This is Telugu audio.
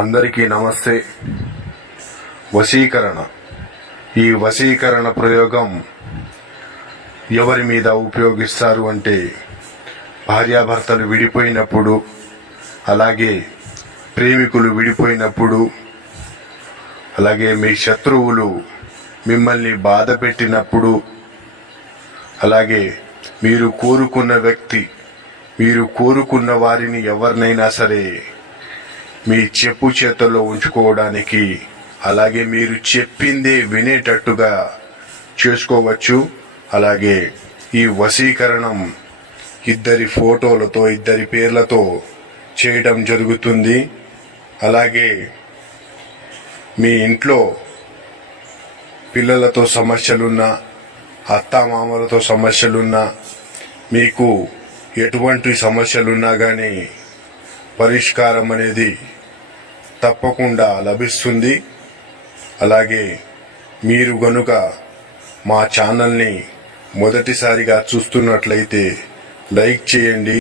అందరికీ నమస్తే. వశీకరణ. ఈ వశీకరణ ప్రయోగం ఎవరి మీద ఉపయోగిస్తారు అంటే భార్యాభర్తలు విడిపోయినప్పుడు, అలాగే ప్రేమికులు విడిపోయినప్పుడు, అలాగే మీ శత్రువులు మిమ్మల్ని బాధ పెట్టినప్పుడు, అలాగే మీరు కోరుకున్న వ్యక్తి, మీరు కోరుకున్న వారిని ఎవరినైనా సరే మీ చెప్పు చేతుల్లో ఉంచుకోవడానికి, అలాగే మీరు చెప్పిందే వినేటట్టుగా చేసుకోవచ్చు. అలాగే ఈ వశీకరణం ఇద్దరి ఫోటోలతో, ఇద్దరి పేర్లతో చేయడం జరుగుతుంది. అలాగే మీ ఇంట్లో పిల్లలతో సమస్యలున్నా, అత్తామామలతో సమస్యలున్నా, మీకు ఎటువంటి సమస్యలున్నా కానీ పరిష్కారం అనేది తప్పకుండా లభిస్తుంది. అలాగే మీరు గనుక మా ఛానల్ని మొదటిసారిగా చూస్తున్నట్లయితే లైక్ చేయండి.